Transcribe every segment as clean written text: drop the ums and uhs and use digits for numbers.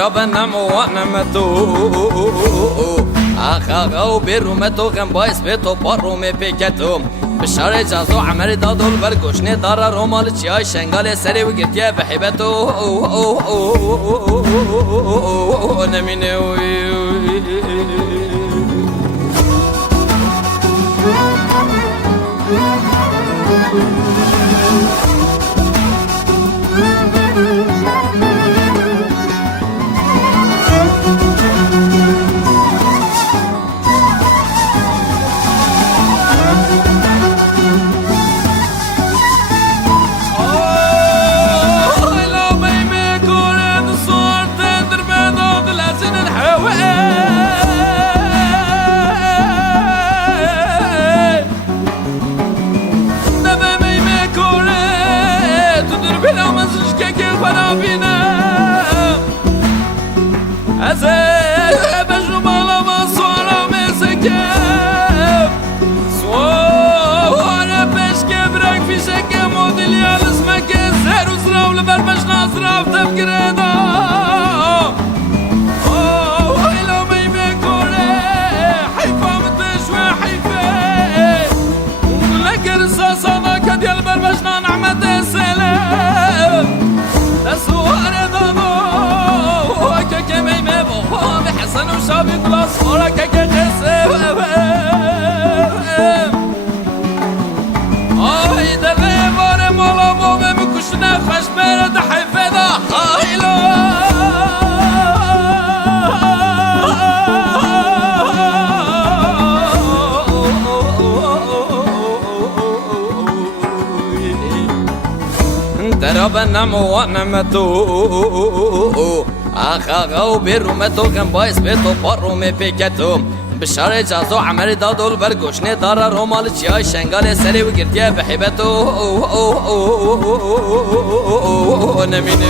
ربنا موانا متو آخا بیرو متو غم باعث بتو بارو می پیکتو بشار جازو عمری دادول برگوشنی دارا رومال چیای شنگال سری و گرتیه بحیبتو نمینه ربنا موانا متو آخا بیرو متو غم باعث بتو بارو می پیکتو بشار جازو عمری دادول برگوشنی دارا رومال چیای شنگال سری و گرتیه بحیبتو نمینه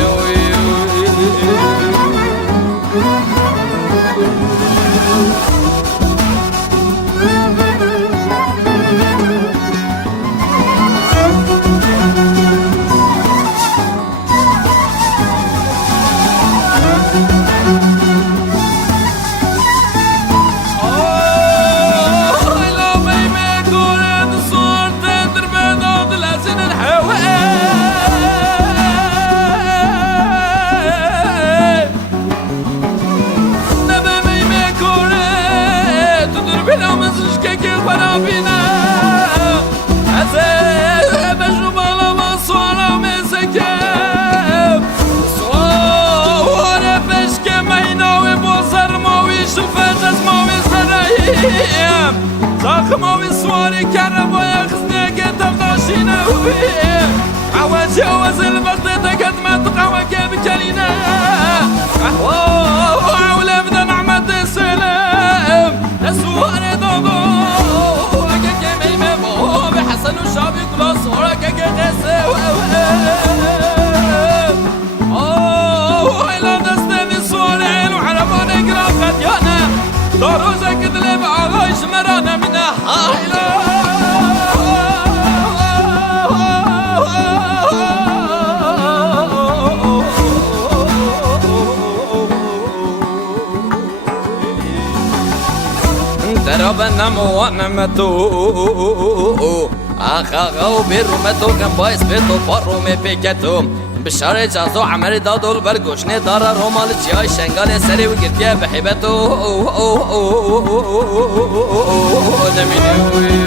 خماوي سواري كرم ويخزني كتب داشينا عواجه وزل بغدة قد تقوى كيف كلينا وعولي بدا نعمة السلام نسواري ضغو كيكي ميمو بحسن وشابي كلا صورة كيكي غسي وإلا دستني سواري وحرماني قرافة يانا داروزة كدلي بعغاش مرانا منها حايلا ترابنا موانمتو آخاغو بیرومتو کم باعث بیتو پارومی پیکتو بشار جازو عمری دادول برگوشنی دارا رومال چیای شنگال سری و گرتیه بحیبتو نمینی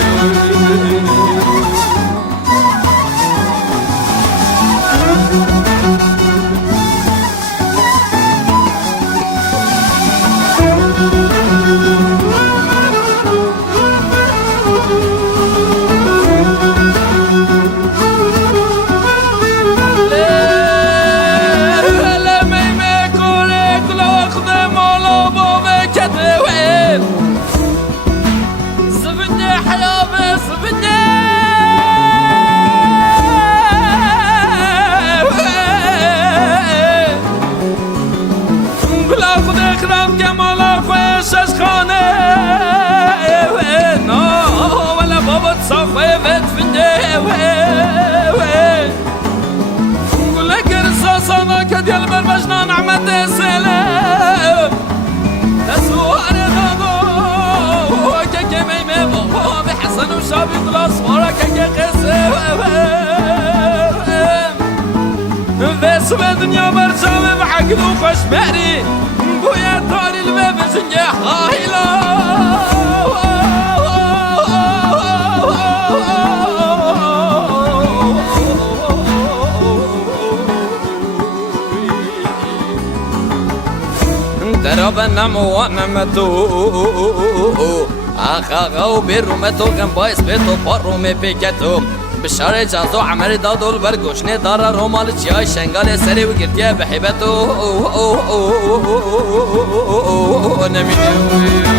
اکرام کمالا خوش اشخانه نه ولا بابا تصافي بتفنده نقول لك رصاصنا كديال برمجنا نعمة السلام تسوار غضو كيكي ميمي بابا بحسن وشابي طلع صورة كيكي قسم بس بدنيا برجام بعقل وخش مهري ويا طاري الباب زنجة حايلة دربنا موانمتو آخاغو بیرومتو کم باعث بیتو پارومی پیکتو بشار جازو عمری دادول برگوشنی دارا رومال چیای شنگال سری و گرتیه بحیبتو نمینی